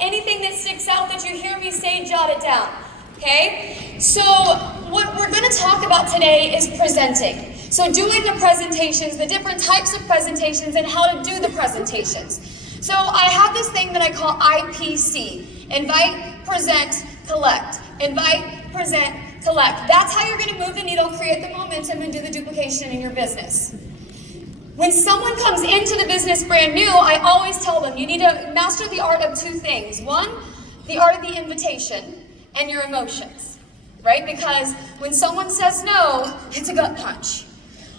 Anything that sticks out that you hear me say, jot it down. Okay? So what we're going to talk about today is presenting. So doing the presentations, the different types of presentations, and how to do the presentations. So I have this thing that I call IPC. Invite, present, collect. Invite, present, collect. That's how you're going to move the needle, create the momentum, and do the duplication in your business. When someone comes into the business brand new, I always tell them you need to master the art of two things. One, the art of the invitation and your emotions, right? Because when someone says no, it's a gut punch.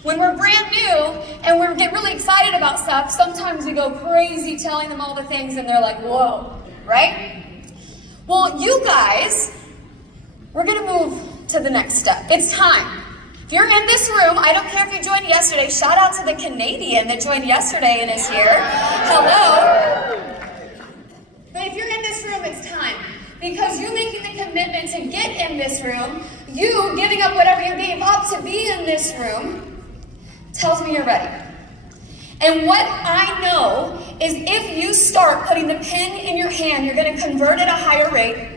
When we're brand new and we get really excited about stuff, sometimes we go crazy telling them all the things and they're like, whoa, right? Well, you guys, we're gonna move to the next step. It's time. If you're in this room, I don't care if you joined yesterday, shout out to the Canadian that joined yesterday and is here. Hello. But if you're in this room, it's time. Because you making the commitment to get in this room, you giving up whatever you gave up to be in this room, tells me you're ready. And what I know is if you start putting the pen in your hand, you're going to convert at a higher rate,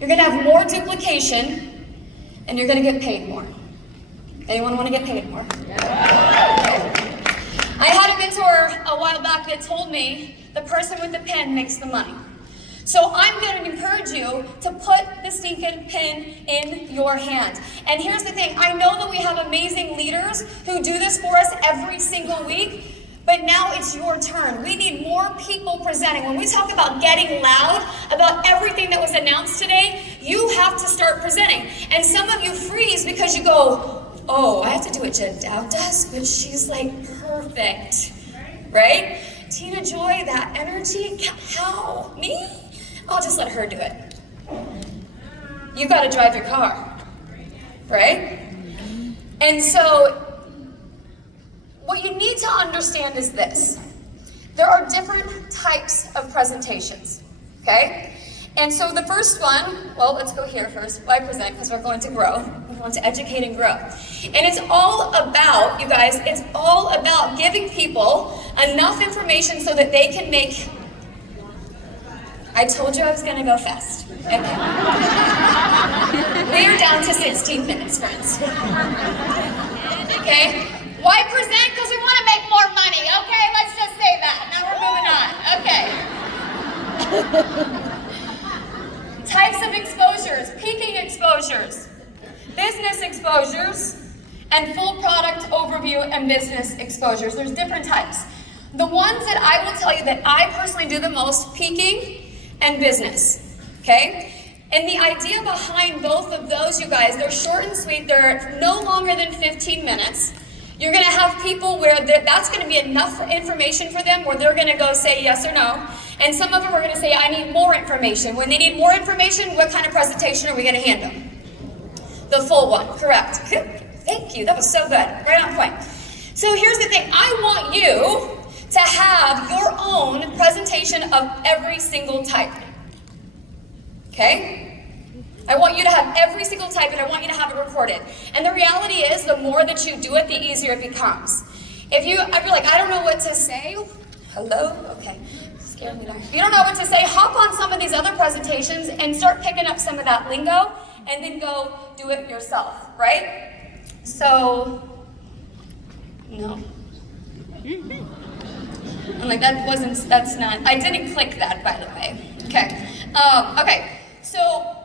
you're going to have more duplication, and you're going to get paid more. Anyone want to get paid more? Yeah. I had a mentor a while back that told me the person with the pen makes the money. So I'm going to encourage you to put the stinking pen in your hand. And here's the thing, I know that we have amazing leaders who do this for us every single week, but now it's your turn. We need more people presenting. When we talk about getting loud about everything that was announced today, you have to start presenting. And some of you freeze because you go, oh, I have to do what Jen Dow does, but she's like perfect, right? Tina Joy, that energy, how? Me? I'll just let her do it. You gotta drive your car, right? And so, what you need to understand is this. There are different types of presentations, okay? And so the first one, well, let's go here first. Why present? Because we're going to grow. We want to educate and grow. And it's all about, you guys, it's all about giving people enough information so that they can make. I told you I was going to go fast. Okay. We are down to 16 minutes, friends. Okay? Why present? Because we want to make more money. Okay, let's just say that. Now we're moving on. Okay. Types of exposures, peaking exposures, business exposures, and full product overview and business exposures. There's different types. The ones that I will tell you that I personally do the most, peaking and business, okay? And the idea behind both of those, you guys, they're short and sweet. They're no longer than 15 minutes. You're gonna have people where that's gonna be enough information for them where they're gonna go say yes or no. And some of them are gonna say, I need more information. When they need more information, what kind of presentation are we gonna hand them? The full one, correct. Thank you, that was so good, right on point. So here's the thing, I want you to have your own presentation of every single type, okay? I want you to have every single type and I want you to have it recorded. And the reality is, the more that you do it, the easier it becomes. If you're like, I don't know what to say, hello? Okay, scared me there. If you don't know what to say, hop on some of these other presentations and start picking up some of that lingo and then go do it yourself, right? So, no. I'm like, that's not, I didn't click that, by the way. Okay, okay, so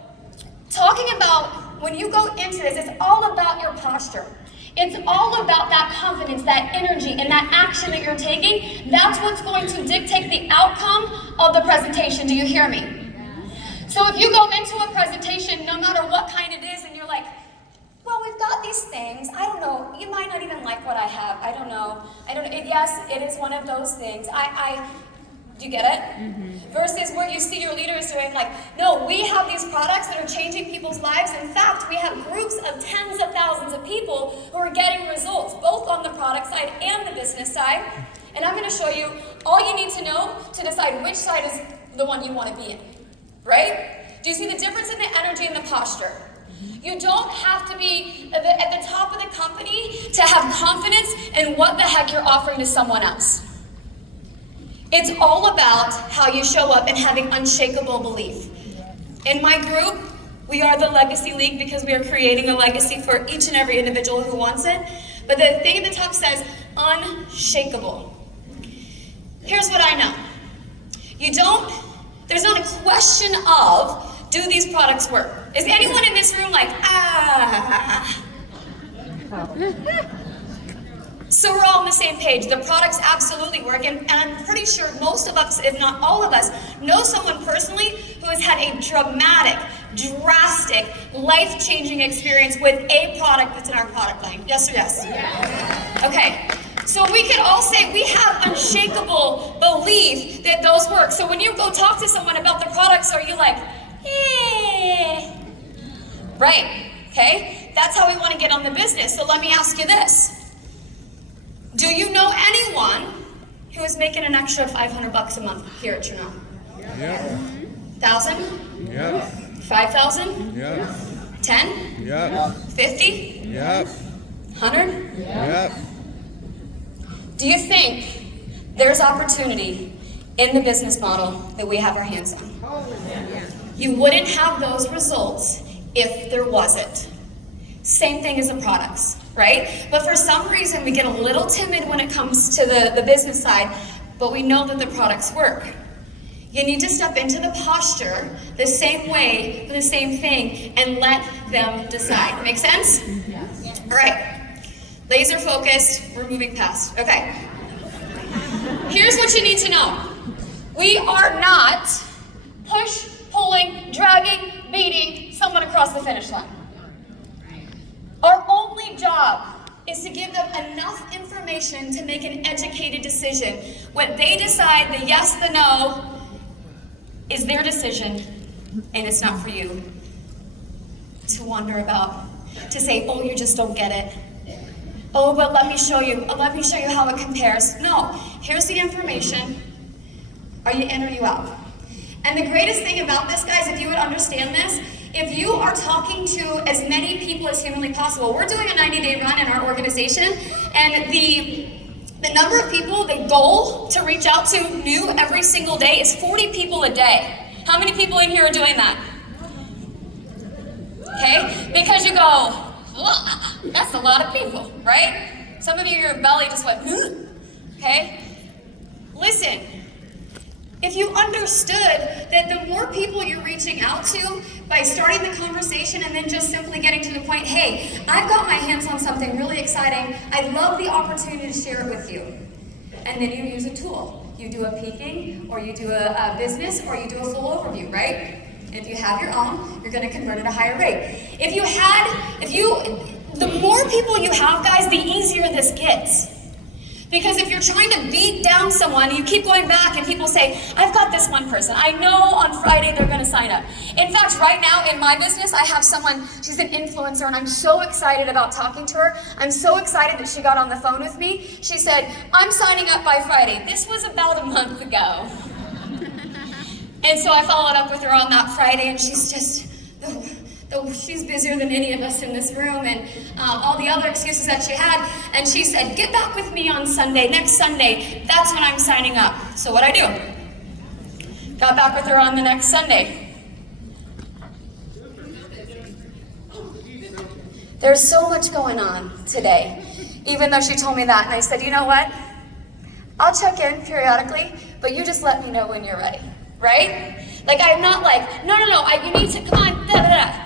talking about when you go into this, it's all about your posture. It's all about that confidence, that energy, and that action that you're taking. That's what's going to dictate the outcome of the presentation. Do you hear me? So if you go into a presentation, no matter what kind it is, and you're like, well, we've got these things, I don't know, you might not even like what I have, I don't know, yes, it is one of those things, do you get it? Mm-hmm. Versus where you see your leaders doing like, no, we have these products that are changing people's lives. In fact, we have groups of tens of thousands of people who are getting results, both on the product side and the business side. And I'm gonna show you all you need to know to decide which side is the one you wanna be in, right? Do you see the difference in the energy and the posture? You don't have to be at the top of the company to have confidence in what the heck you're offering to someone else. It's all about how you show up and having unshakable belief. In my group, we are the Legacy League because we are creating a legacy for each and every individual who wants it. But the thing at the top says unshakable. Here's what I know. There's not a question of, do these products work? Is anyone in this room like, ah? So we're all on the same page. The products absolutely work, and I'm pretty sure most of us, if not all of us, know someone personally who has had a dramatic, drastic, life-changing experience with a product that's in our product line. Yes or yes? Yes. Okay. So we could all say we have unshakable belief that those work. So when you go talk to someone about the products, are you like, eh? Right. Okay? That's how we want to get on the business. So let me ask you this. Do you know anyone who is making an extra $500 a month here at Chernow? Yeah. 1,000? Yeah. 5,000? Yeah. 10? Yeah. 50? Yeah. 100? Yeah. Do you think there's opportunity in the business model that we have our hands on? You wouldn't have those results if there wasn't. Same thing as the products, right? But for some reason, we get a little timid when it comes to the business side, but we know that the products work. You need to step into the posture the same way for the same thing and let them decide. Make sense? Yes. All right. Laser focused, we're moving past. Okay. Here's what you need to know. We are not push, pulling, dragging, beating someone across the finish line. Our only job is to give them enough information to make an educated decision. What they decide, the yes, the no, is their decision, and it's not for you to wonder about, to say, oh, you just don't get it. Oh, but let me show you how it compares. No, here's the information. Are you in or you out? And the greatest thing about this, guys, if you would understand this, if you are talking to as many people as humanly possible, we're doing a 90-day run in our organization, and the number of people, the goal to reach out to new every single day is 40 people a day. How many people in here are doing that? Okay, because you go, that's a lot of people, right? Some of you, your belly just went, okay? Listen, if you understood that the more people you're reaching out to by starting the conversation and then just simply getting to the point, hey, I've got my hands on something really exciting. I'd love the opportunity to share it with you. And then you use a tool. You do a peeking, or you do a business, or you do a full overview, right? And if you have your own, you're gonna convert at a higher rate. The more people you have, guys, the easier this gets. Because if you're trying to beat down someone, you keep going back and people say, I've got this one person. I know on Friday they're going to sign up. In fact, right now in my business, I have someone, she's an influencer, and I'm so excited about talking to her. I'm so excited that she got on the phone with me. She said, I'm signing up by Friday. This was about a month ago. And so I followed up with her on that Friday, and she's just, she's busier than any of us in this room, and all the other excuses that she had. And she said, get back with me on Sunday, next Sunday. That's when I'm signing up. So what'd I do? Got back with her on the next Sunday. There's so much going on today, even though she told me that. And I said, you know what? I'll check in periodically, but you just let me know when you're ready, right? Like, I'm not like, no, you need to, come on, da-da-da.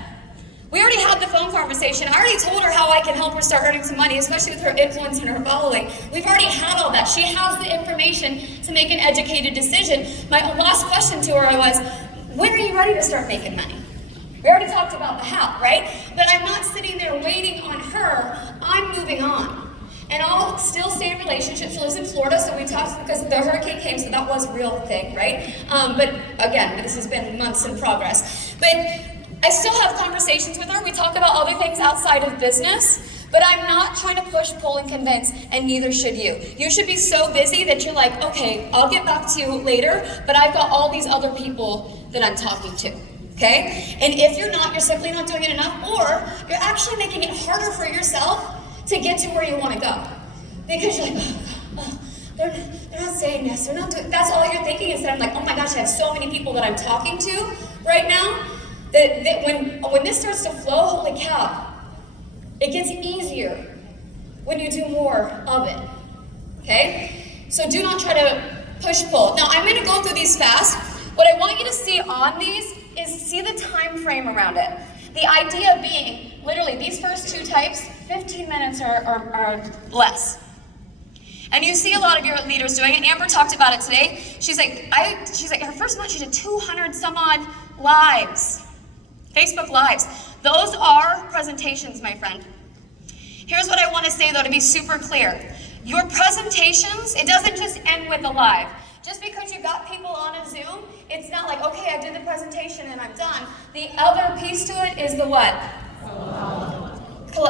We already had the phone conversation. I already told her how I can help her start earning some money, especially with her influence and her following. We've already had all that. She has the information to make an educated decision. My last question to her was, when are you ready to start making money? We already talked about the how, right? But I'm not sitting there waiting on her. I'm moving on. And I'll still stay in relationships. She lives in Florida, so we talked because the hurricane came, so that was a real thing, right? But again, this has been months in progress. But I still have conversations with her. We talk about other things outside of business, but I'm not trying to push, pull, and convince, and neither should you. You should be so busy that you're like, okay, I'll get back to you later, but I've got all these other people that I'm talking to, okay? And if you're not, you're simply not doing it enough, or you're actually making it harder for yourself to get to where you want to go. Because you're like, they're not saying yes, they're not doing, that's all you're thinking instead of like, oh my gosh, I have so many people that I'm talking to right now, that when this starts to flow, holy cow, it gets easier when you do more of it, okay? So do not try to push-pull. Now, I'm gonna go through these fast. What I want you to see on these is see the time frame around it. The idea being, literally, these first two types, 15 minutes or less. And you see a lot of your leaders doing it. Amber talked about it today. She's like, her first month she did 200 some odd lives, Facebook lives. Those are presentations, my friend. Here's what I want to say though, to be super clear. Your presentations, it doesn't just end with a live. Just because you got people on a Zoom, it's not like, okay, I did the presentation and I'm done. The other piece to it is the what?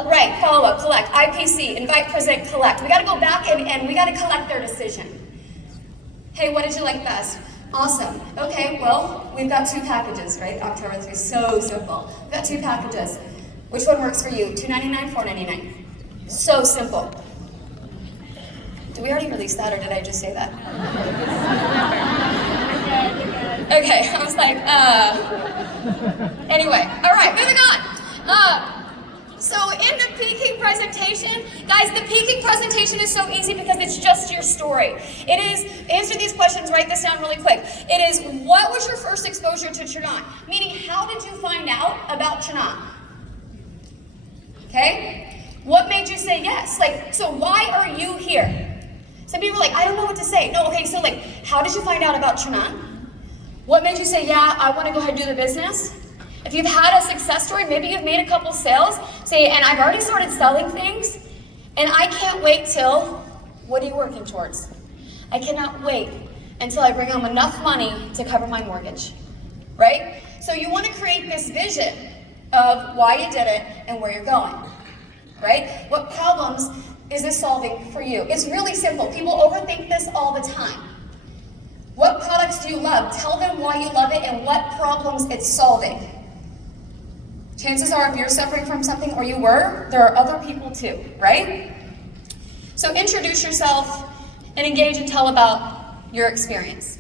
Right, follow up, collect, IPC, invite, present, collect. We gotta go back and we gotta collect their decision. Hey, what did you like best? Awesome. Okay, well, we've got 2 packages, right? October 3, so simple. We've got 2 packages. Which one works for you? $2.99, $4.99. So simple. Did we already release that, or did I just say that? Okay, I was like, Anyway, all right, moving on. So in the peaking presentation, guys, the peaking presentation is so easy because it's just your story. It is, answer these questions, write this down really quick. It is, what was your first exposure to Chernat? Meaning, how did you find out about Chernat? Okay? What made you say yes? Like, so why are you here? Some people are like, I don't know what to say. No, okay, so like, how did you find out about Chernat? What made you say, yeah, I want to go ahead and do the business? If you've had a success story, maybe you've made a couple sales, say, and I've already started selling things, and I can't wait till, what are you working towards? I cannot wait until I bring home enough money to cover my mortgage, right? So you want to create this vision of why you did it and where you're going, right? What problems is this solving for you? It's really simple. People overthink this all the time. What products do you love? Tell them why you love it and what problems it's solving. Chances are, if you're suffering from something, or you were, there are other people too, right? So introduce yourself and engage and tell about your experience.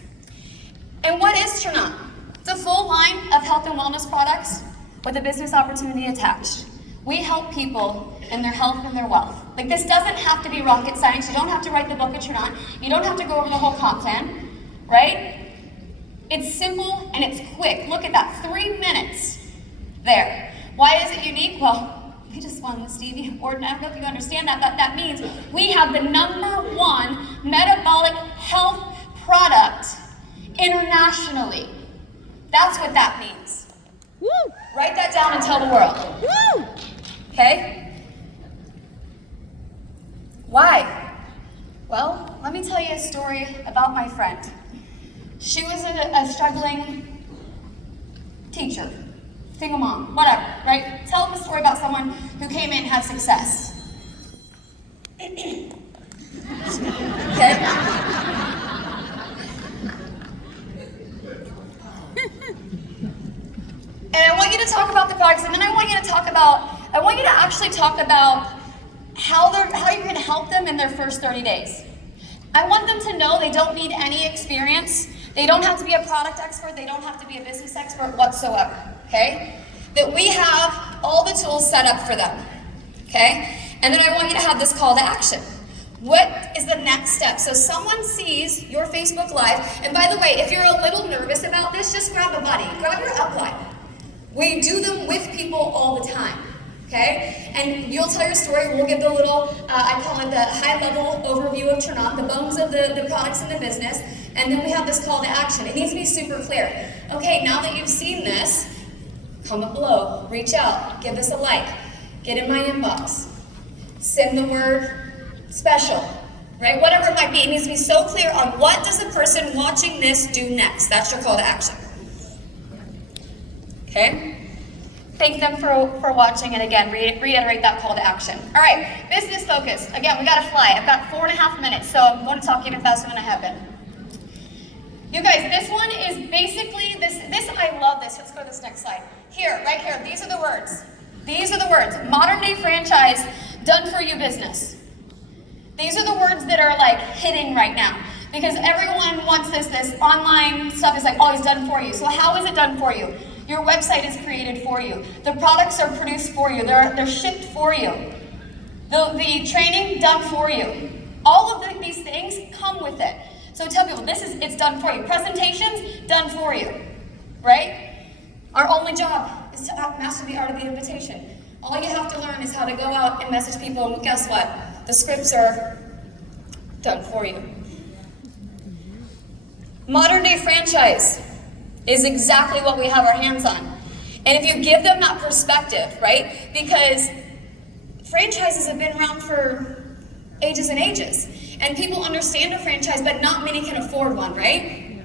And what is Chernat? It's a full line of health and wellness products with a business opportunity attached. We help people in their health and their wealth. Like, this doesn't have to be rocket science. You don't have to write the book of Chernat. You don't have to go over the whole comp plan, right? It's simple and it's quick. Look at that, 3 minutes there. Why is it unique? Well, we just won the Stevie Award, and I don't know if you understand that, but that means we have the #1 metabolic health product internationally. That's what that means. Woo! Write that down and tell the world. Woo! Okay? Why? Well, let me tell you a story about my friend. She was a struggling teacher, single mom, whatever, right? Tell them a story about someone who came in and had success. Okay? And I want you to talk about the products, and then I want you to actually talk about how you're going to help them in their first 30 days. I want them to know they don't need any experience. They don't have to be a product expert. They don't have to be a business expert whatsoever, okay? That we have all the tools set up for them, okay? And then I want you to have this call to action. What is the next step? So someone sees your Facebook Live, and by the way, if you're a little nervous about this, just grab a buddy, grab your upline. We do them with people all the time, okay? And you'll tell your story, we'll give the little, I call it the high-level overview of Chernat, the bones of the products in the business, and then we have this call to action. It needs to be super clear. Okay, now that you've seen this, comment below, reach out, give us a like, get in my inbox, send the word special, right? Whatever it might be, it needs to be so clear on what does the person watching this do next. That's your call to action. Okay? Thank them for watching, and again, reiterate that call to action. All right, business focus. Again, we gotta fly. I've got 4.5 minutes, so I'm going to talk even faster than I have been. You guys, this one is basically, I love this. Let's go to this next slide. Here, right here, these are the words. These are the words. Modern day franchise, done for you business. These are the words that are like hitting right now. Because everyone wants this online stuff is like always done for you. So how is it done for you? Your website is created for you. The products are produced for you. They're shipped for you. The training done for you. All of these things come with it. So tell people, it's done for you. Presentations, done for you, right? Our only job is to master the art of the invitation. All you have to learn is how to go out and message people, and guess what? The scripts are done for you. Modern day franchise is exactly what we have our hands on. And if you give them that perspective, right? Because franchises have been around for ages and ages. And people understand a franchise, but not many can afford one, right?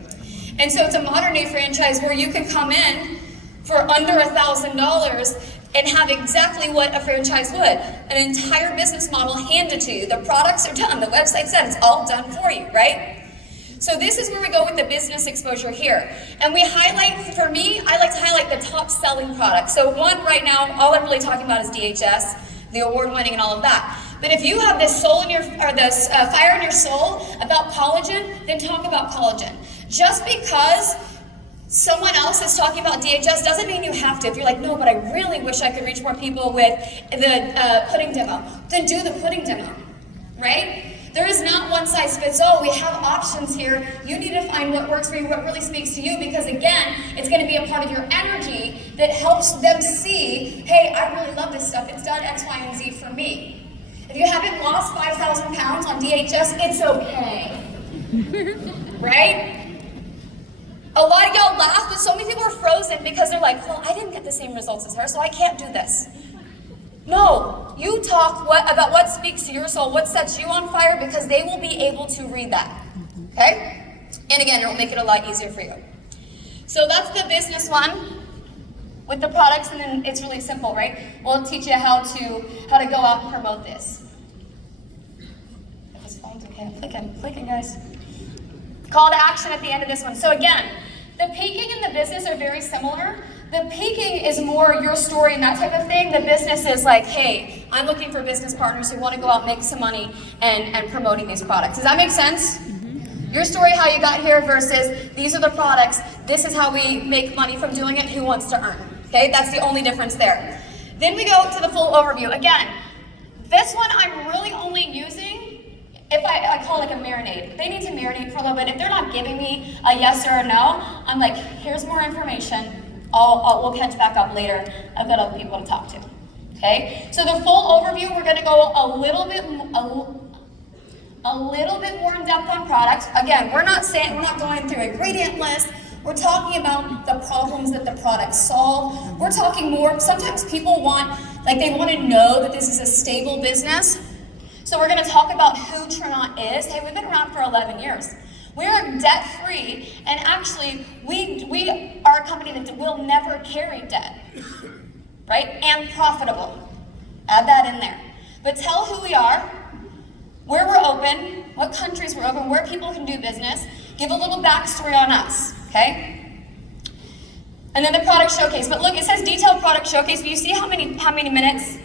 And so it's a modern day franchise where you can come in for under $1,000 and have exactly what a franchise would. An entire business model handed to you. The products are done, the website's done, it's all done for you, right? So this is where we go with the business exposure here. And we highlight, for me, I like to highlight the top selling products. So one right now, all I'm really talking about is DHS, the award winning and all of that. But if you have this soul in your, or this fire in your soul about collagen, then talk about collagen. Just because someone else is talking about DHS doesn't mean you have to. If you're like, no, but I really wish I could reach more people with the pudding demo, then do the pudding demo, right? There is not one size fits all. We have options here. You need to find what works for you, what really speaks to you, because again, it's going to be a part of your energy that helps them see, hey, I really love this stuff. It's done X, Y, and Z for me. If you haven't lost 5,000 pounds on DHS, it's okay, right? A lot of y'all laugh, but so many people are frozen because they're like, well, I didn't get the same results as her, so I can't do this. No, you talk about what speaks to your soul, what sets you on fire, because they will be able to read that, okay? And again, it will make it a lot easier for you. So that's the business one with the products, and then it's really simple, right? We'll teach you how to go out and promote this. If this phone's okay, I'm clicking, guys. Call to action at the end of this one. So again, the peaking and the business are very similar. The peaking is more your story and that type of thing. The business is like, hey, I'm looking for business partners who want to go out and make some money and promoting these products. Does that make sense? Mm-hmm. Your story, how you got here versus these are the products, this is how we make money from doing it, who wants to earn. Okay, that's the only difference there. Then we go to the full overview. Again, this one I'm really only using if I call it like a marinade. They need to marinate for a little bit. If they're not giving me a yes or a no, I'm like, here's more information. We'll catch back up later. I've got other people to talk to. Okay, so the full overview, we're going to go a little bit more in depth on products. Again, we're not going through a gradient list. We're talking about the problems that the products solve. We're talking more. Sometimes people they want to know that this is a stable business. So we're going to talk about who Trinont is. Hey, we've been around for 11 years. We're debt-free, and actually, we are a company that will never carry debt, right? And profitable. Add that in there. But tell who we are, where we're open, what countries we're open, where people can do business. Give a little backstory on us, okay? And then the product showcase. But look, it says detailed product showcase, but you see how many minutes?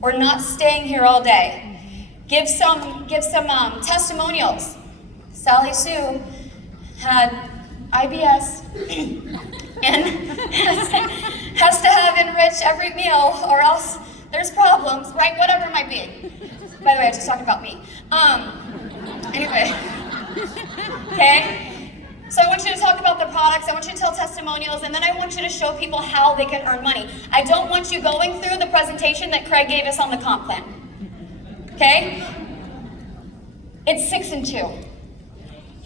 We're not staying here all day. Give some testimonials. Sally Sue had IBS and has to have enriched every meal or else there's problems, right? Whatever it might be. By the way, I was just talking about me. Anyway, okay? So I want you to talk about the products, I want you to tell testimonials, and then I want you to show people how they can earn money. I don't want you going through the presentation that Craig gave us on the comp plan, okay? It's 6 and 2.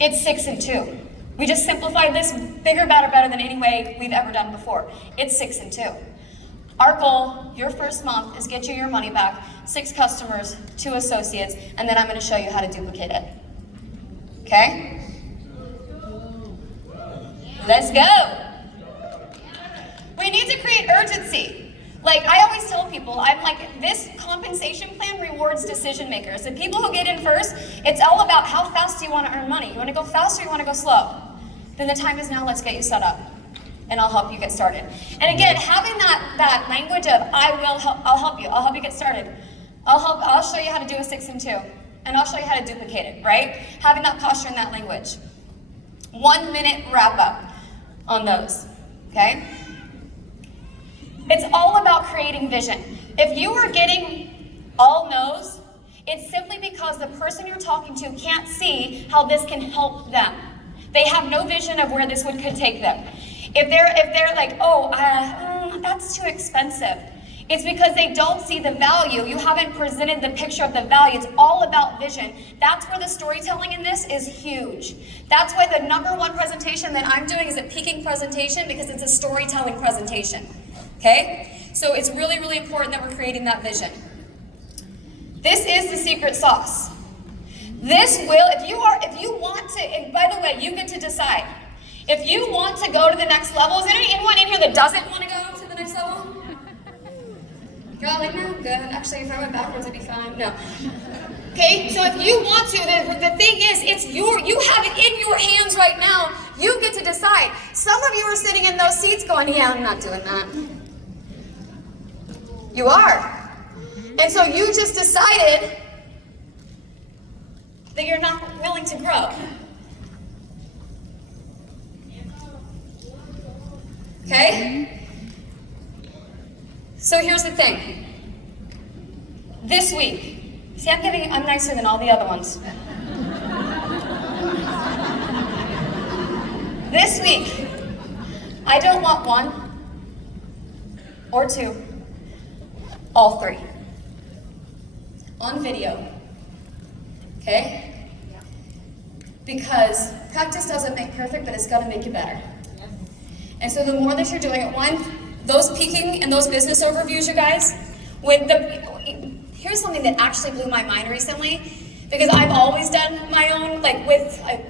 It's 6 and 2. We just simplified this bigger, better than any way we've ever done before. It's 6 and 2. Our goal, your first month, is get you your money back, 6 customers, 2 associates, and then I'm going to show you how to duplicate it. Okay? Let's go. We need to create urgency. Like I always tell people, I'm like, this compensation plan rewards decision makers. The people who get in first, it's all about how fast do you want to earn money. You want to go fast or you want to go slow? Then the time is now, let's get you set up. And I'll help you get started. And again, having that language of I'll help you get started. I'll show you how to do a 6 and 2. and I'll show you how to duplicate it, right? Having that posture and that language. 1 minute wrap up on those, okay? It's all about creating vision. If you are getting all no's, it's simply because the person you're talking to can't see how this can help them. They have no vision of where this could take them. If they're like, oh, that's too expensive, it's because they don't see the value. You haven't presented the picture of the value. It's all about vision. That's where the storytelling in this is huge. That's why the #1 presentation that I'm doing is a peaking presentation, because it's a storytelling presentation, okay? So it's really, really important that we're creating that vision. This is the secret sauce. This will, if you want to, and by the way, you get to decide. If you want to go to the next level, is there anyone in here that doesn't want to go to the next level? You're all like, no, good. Actually, if I went backwards, it'd be fine. No. Okay, so if you want to, the thing is, you have it in your hands right now. You get to decide. Some of you are sitting in those seats going, yeah, I'm not doing that. You are. And so you just decided that you're not willing to grow. Okay? So here's the thing. This week, see, I'm nicer than all the other ones. This week, I don't want 1 or 2, all 3. On video. Okay? Because practice doesn't make perfect, but it's gonna make you better. And so the more that you're doing it, those peaking and those business overviews, you guys, here's something that actually blew my mind recently, because I've always done my own, like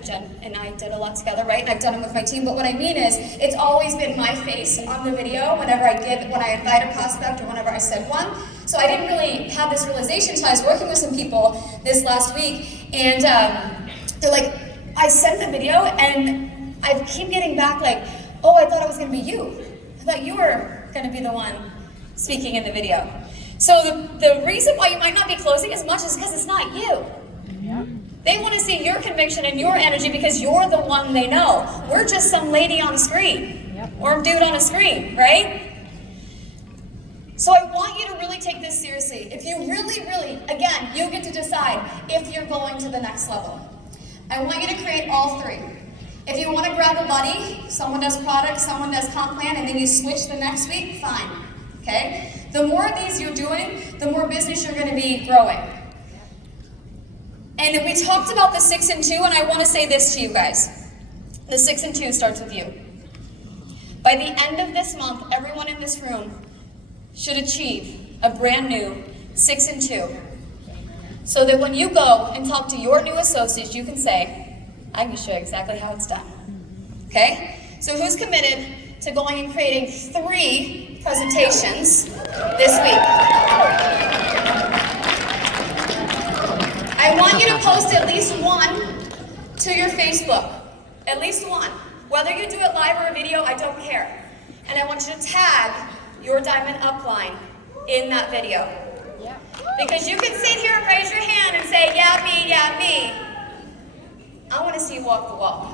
Jen and I did a lot together, right? And I've done it with my team, but what I mean is, it's always been my face on the video when I invite a prospect or whenever I send one. So I didn't really have this realization until I was working with some people this last week, and they're like, I sent the video and I keep getting back like, oh, I thought it was gonna be you. I thought you were gonna be the one speaking in the video. So the reason why you might not be closing as much is because it's not you. Yep. They wanna see your conviction and your energy because you're the one they know. We're just some lady on a screen, yep, or dude on a screen, right? So I want you to really take this seriously. If you really, again, you get to decide if you're going to the next level. I want you to create all 3. If you want to grab a buddy, someone does product, someone does comp plan, and then you switch the next week, fine, okay? The more of these you're doing, the more business you're gonna be growing. And we talked about the 6 and 2, and I wanna say this to you guys. The 6 and 2 starts with you. By the end of this month, everyone in this room should achieve a brand new 6 and 2. So that when you go and talk to your new associates, you can say, I can show you exactly how it's done. Okay? So who's committed to going and creating 3 presentations this week? I want you to post at least 1 to your Facebook. At least 1. Whether you do it live or a video, I don't care. And I want you to tag your Diamond Upline in that video. Yeah. Because you can sit here and raise your hand and say, yeah, me. I want to see you walk the walk.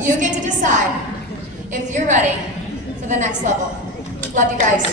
You get to decide if you're ready for the next level. Love you guys.